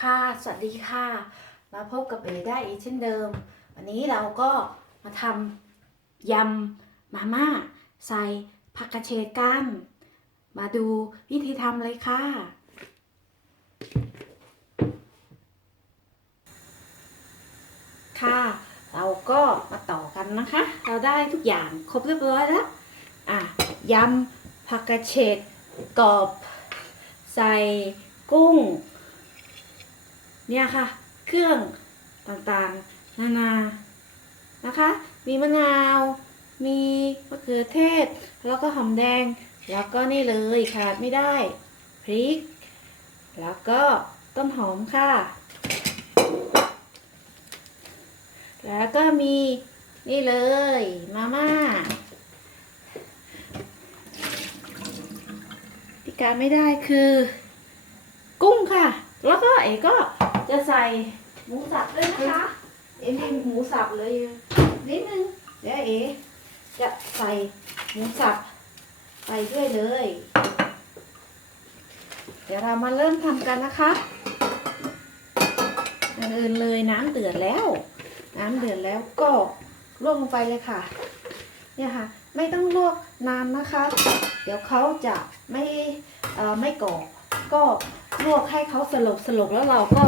ค่ะ สวัสดีค่ะ มาพบกับเอได้อีกเช่นเดิม วันนี้เราก็มาทำยำมาม่าใส่ผักกระเฉดกัน มาดูวิธีทำเลยค่ะ ค่ะ เราก็มาต่อกันนะคะ เราได้ทุกอย่างครบเรียบร้อยแล้ว อะยำผักกระเฉดกรอบ ใส่กุ้ง เนี่ยค่ะ เครื่องต่างๆ นานานะคะ มีมะนาว มีมะเขือเทศ แล้วก็หอมแดง แล้วก็นี่เลยขาดไม่ได้ พริก แล้วก็ต้นหอมค่ะ แล้วก็มีนี่เลย มาม่าที่การไม่ได้คือ กุ้งค่ะ แล้วก็เอ๋ก็ จะใส่หมูสับด้วยนะคะเอ๋มีหมูสับเลยนิดนึงเดี๋ยวเอ๋จะใส่หมูสับไปด้วยเลย เดี๋ยวเรามาเริ่มทำกันนะคะอันอื่นเลยน้ำเดือดแล้ว น้ำเดือดแล้วก็ลวกลงไปเลยค่ะ เนี่ยค่ะ ไม่ต้องลวกนานนะคะ เดี๋ยวเขาจะไม่ไม่กรอบก็ ลวกให้เขาสลบสลบแล้วเราก็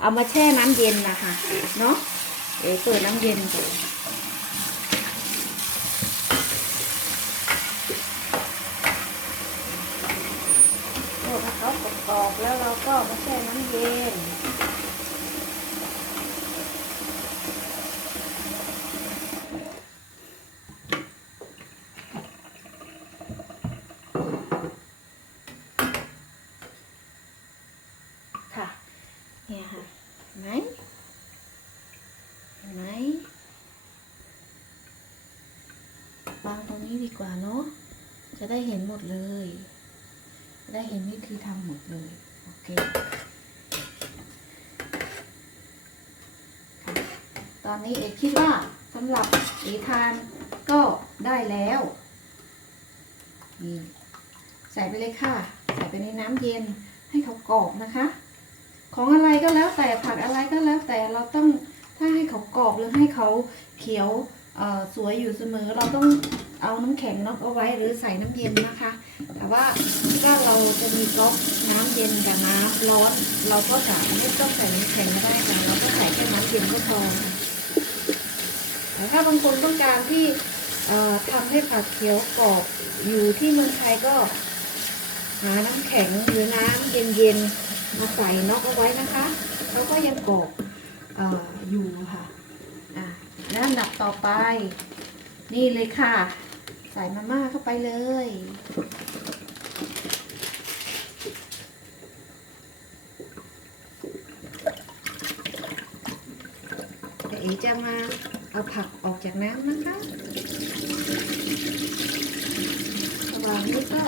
เอามาแช่น้ำเย็นนะคะเนาะเดี๋ยวเปิดน้ำเย็นก่อนลวกให้เขากรอบแล้วเราก็มาแช่น้ำเย็น ค่ะ เนี่ยค่ะเห็นไหมเห็นไหมวางตรงนี้ดีกว่าเนาะจะได้เห็นหมดเลย ได้เห็นวิธีทำหมดเลยโอเคตอนนี้เอกคิดว่าสำหรับเอทานก็ได้แล้วนี่ใส่ไปเลยค่ะ ใส่ไปในน้ำเย็นให้เขากรอบนะคะ ของอะไรก็แล้วแต่ผักอะไรก็แล้วแต่เราต้องถ้าให้เขากรอบหรือให้เขาเขียวสวยอยู่เสมอ เราต้องเอาน้ำแข็งน็อกเอาไว้หรือใส่น้ำเย็นนะคะ แต่ว่าถ้าเราจะมีก๊อกน้ำเย็นกับน้ำร้อน เราก็สามารถต้องใส่น้ำแข็งก็ได้ค่ะเราก็ใส่แค่น้ำเย็นก็พอแต่ถ้าบางคนต้องการที่เอ่อทำให้ผักเขียวกรอบอยู่ที่เมืองไทยก็หาน้ำแข็งหรือน้ำเย็นๆ มาใส่น็อกเอาไว้นะคะแล้วก็ยังกรอบออยู่ค่ะอะแล้วอันดับต่อไป นี่เลยค่ะ ใส่มาม่าเข้าไปเลยเดี๋ยวเอ๋จะมาเอาผักออกจากน้ำนะคะระหว่างนี้ก็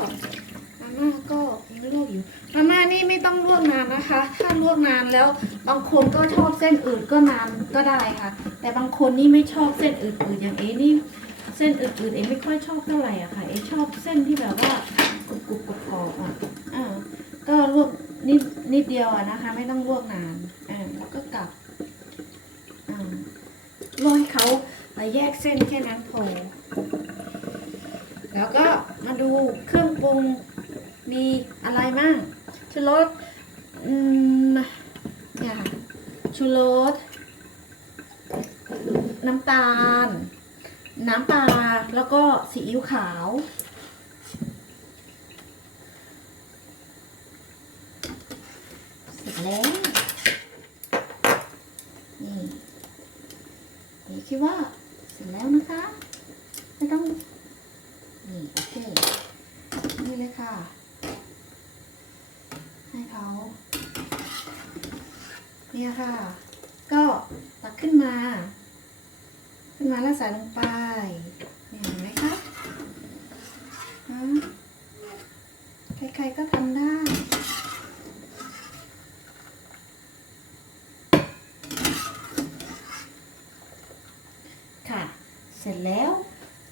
มาม่าก็ยังลวกอยู่ มาม่านี่ไม่ต้องลวกนา นะคะ ถ้าลวกนานแล้วบางคนก็ชอบเส้นอื่นก็นานก็ได้ค่ะ แต่บางคนนี่ไม่ชอบเส้นอื่นๆอย่างเอนี่เส้นอื่นๆเอไม่ค่อยชอบเท่าไหร่อะค่ะเอชอบเส้นที่แบบว่ากรุบกรุบกรอบอบๆอะอ่าก็ลวกนิดนิดเดียวอะนะคะ ไม่ต้องลวกนานอ่าแล้วก็กลับอ่าลวกให้เขาแยกเส้นแค่นั้นพอแล้วก็มาดูเครื่องปรุงมีอะไรมั่งชูรส เนี่ยค่ะชูรสน้ำตาล น้ำปลาแล้วก็ซีอิ๊วขาว เสร็จแล้วนี่นี่คิดว่าเสร็จแล้วนะคะ ไม่ต้อง นี่ โอเค นี่เลยค่ะ ให้เขา เนี่ยค่ะ ก็ตักขึ้นมา ขึ้นมาแล้วใส่ลงไปเนี่ยเห็นไหมคะใครๆก็ทำได้ค่ะเสร็จแล้ว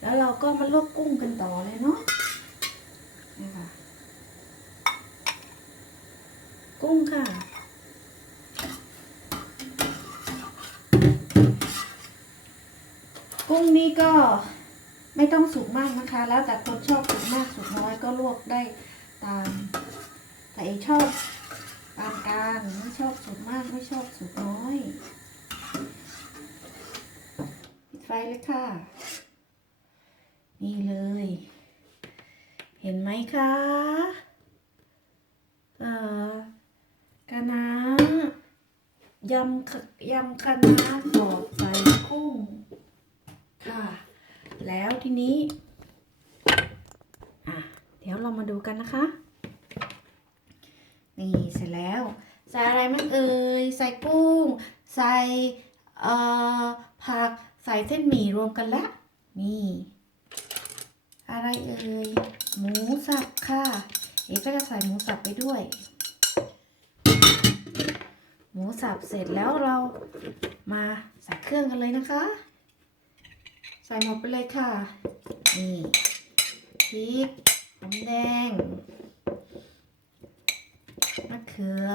แล้วเราก็มาลวกกุ้งกันต่อเลยเนาะนี่ค่ะ กุ้งค่ะ ต้องสุกมากนะคะ แล้วแต่คนชอบสุกมากสุกน้อยก็ลวกได้ตาม แต่เอกชอบปานกลางไม่ชอบสุกมากไม่ชอบสุกน้อยปิดไฟเลยค่ะ นี่เลย เห็นไหมคะเอ่อกะนายำยำคะน้ากรอบใส่กุ้ง นี้อะเดี๋ยวเรามาดูกันนะคะ นี่เสร็จแล้ว ใส่อะไรมั่งเอ่ยใส่กุ้ง ใส่เอ่อผักใส่เส้นหมี่รวมกันแล้วนี่อะไรเอ่ยหมูสับค่ะเอ๋ก็จะใส่หมูสับไปด้วย หมูสับเสร็จแล้วเรามาใส่เครื่องกันเลยนะคะ ส่หมดไปเลยค่ะ นี่พริกหอมแดงมะเขือ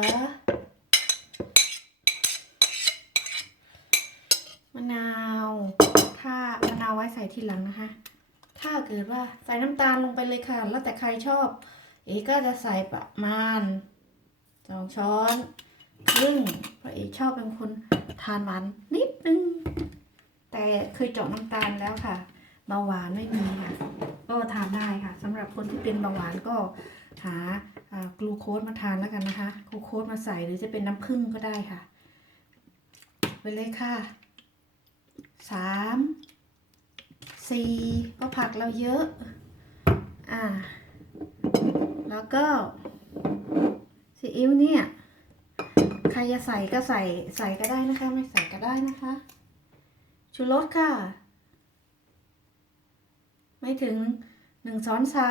มะนาว ถ้ามะนาวไว้ใส่ทีหลังนะคะ ถ้าเกิดว่าใส่น้ำตาลลงไปเลยค่ะ แล้วแต่ใครชอบ เอก็จะใส่ประมาณสองช้อนครึ่งเพราะเอชอบเป็นคนทานหวานนิดนึง แต่เคยเจาะน้ำตาลแล้วค่ะเบาหวานไม่มีค่ะ ก็ทานได้ค่ะสำหรับคนที่เป็นเบาหวานก็หาอ่ากลูโคสมาทานแล้วกันนะคะกลูโคสมาใส่หรือจะเป็นน้ำผึ้งก็ได้ค่ะ ไปเลยค่ะสามสี่ก็ผักเราเยอะ อ่า แล้วก็ซีอิ๊วเนี่ย ใครจะใส่ก็ใส่ใส่ก็ได้นะคะ ไม่ใส่ก็ได้นะคะ ชูรสค่ะ ไม่ถึงหนึ่งช้อนชา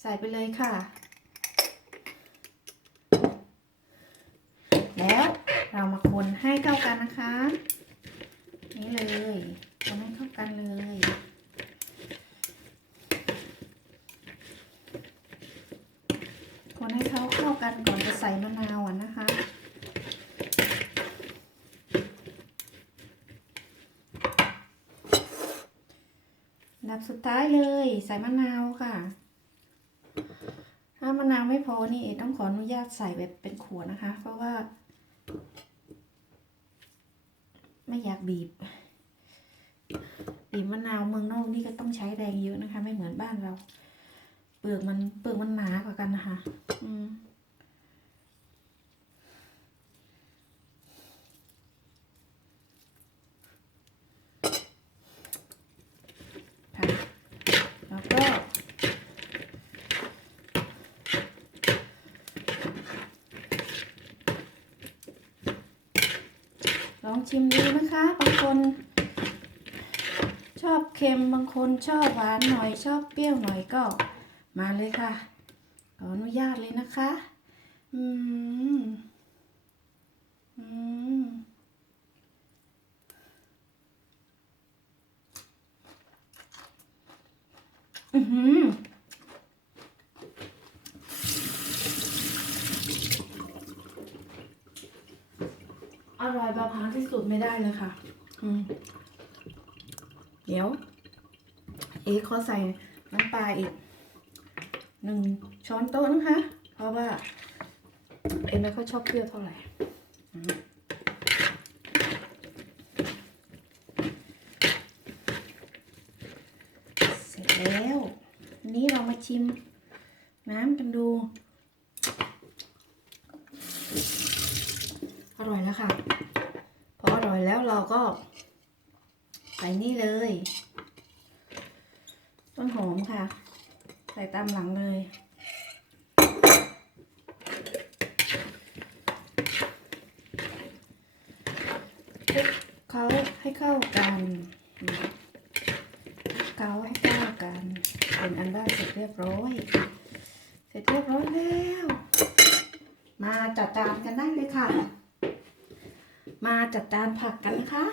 ใส่ไปเลยค่ะ แล้วเรามาคนให้เข้ากันนะคะ นี่เลยคนให้เข้ากันเลยคนให้เขาเข้ากันก่อนจะใส่มะนาวอะนะคะ อัน ดับสุดท้ายเลย ใส่มะนาวค่ะ ถ้ามะนาวไม่พอนี่เอต้องขออนุญาตใส่แบบเป็นขวดนะคะ เพราะว่า ไม่อยากบีบบีบมะนาวเมืองนอกนี่ก็ต้องใช้แรงเยอะนะคะ ไม่เหมือนบ้านเรา เปลือกมันเปลือกมันหนากว่ากันนะคะ อืม ค่ะ แล้วก็ ล องชิมดูนะคะบางคนชอบเค็มบางคนชอบหวานหน่อยชอบเปรี้ยวหน่อยก็มาเลยค่ะ ขออนุญาตเลยนะคะ อืม อืม อือ อร่อยแบบหาที่สุดไม่ได้เลยค่ะ อืม เดี๋ยว เอ๊ขอใส่น้ำปลาอีกหนึ่งช้อนโต๊ะนะคะ เพราะว่า เอ็มไม่ค่อยชอบเปรี้ยวเท่าไหร่เสร็จแล้วนี้เรามาชิมน้ำกันดู อร่อยแล้วค่ะพออร่อยแล้วเราก็ใส่นี่เลย ต้นหอมค่ะ ใส่ตามหลังเลยเขาให้เข้ากันเขาให้เข้ากันเป็นอันได้เสร็จเรียบร้อย เสร็จเรียบร้อยแล้ว มาจัดจานกันได้เลยค่ะ มาจัดจานผักกันนะคะ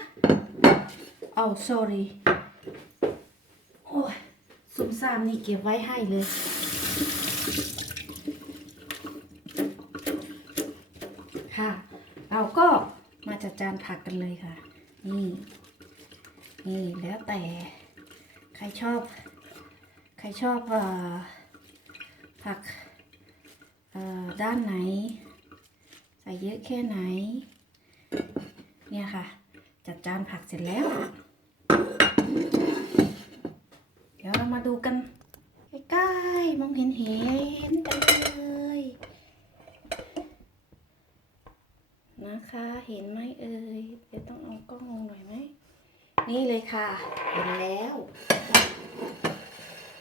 เอา sorry โอ้ยซุมซามนี่เก็บไว้ให้เลย ค่ะ เราก็มาจัดจานผักกันเลยค่ะ นี่ นี่แล้วแต่ ใครชอบ ใครชอบอผักด้านไหน ใส่เยอะแค่ไหน เนี่ยค่ะ จัดจานผักเสร็จแล้ว เดี๋ยวเรามาดูกันใกล้ๆมองเห็นเห็นกันเลยนะคะเห็นไหมเอ่ยเดี๋ยวต้องเอากล้องลงหน่อยไหมนี่เลยค่ะ เห็นแล้ว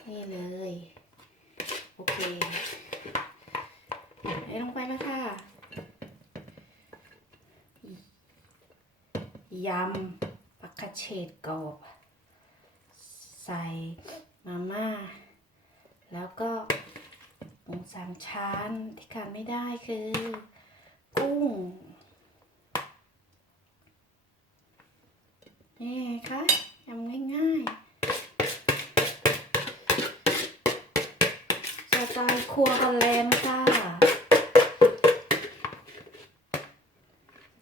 นี่เลย โอเคให้ลงไปแล้วค่ะ ยำผักกระเฉดกรอบ ใส่มาม่า แล้วก็หมูสามชั้นที่ขาดไม่ได้คือ กุ้ง นี่ไงคะยำง่ายๆสไตล์ครัวฮอลแลนด์ค่ะ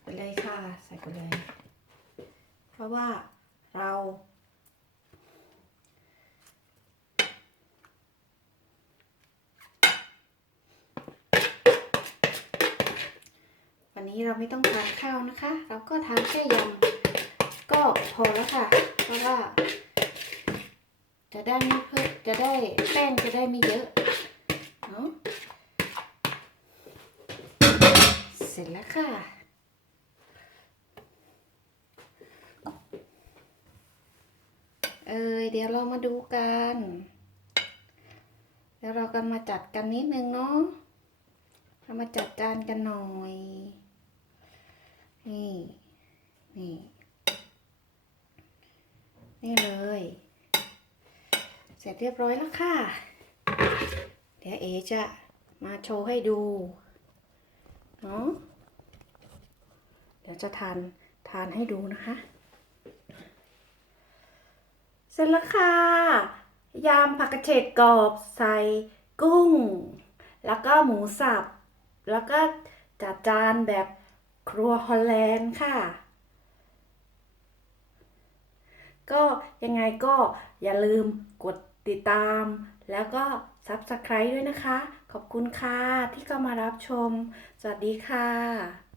ไปเลยค่ะ ใส่ไปเลย ราะว่าเรา วันนี้เราไม่ต้องทานข้าวนะคะ เราก็ทานแค่ยำก็พอแล้วค่ะ เพราะว่า จะได้ไม่เพิ่มจะได้แป้งจะได้ไม่เยอะเนาะเสร็จแล้วค่ะ เออเดี๋ยวเรามาดูกันเดี๋ยวเรากันมาจัดกันนิดนึงเนาะเรามาจัดจานกันหน่อย นี่ นี่ นี่เลย เสร็จเรียบร้อยแล้วค่ะ เดี๋ยวเอจะมาโชว์ให้ดู เนาะเดี๋ยวจะทานทานให้ดูนะคะ เสร็จแล้วค่ะ ยำผักกระเฉดกรอบใส่กุ้ง แล้วก็หมูสับ แล้วก็จัดจานแบบครัวฮอลแลนด์ค่ะ ก็ยังไงก็อย่าลืมกดติดตาม แล้วก็ Subscribe ด้วยนะคะ ขอบคุณค่ะ ที่เข้ามารับชม สวัสดีค่ะ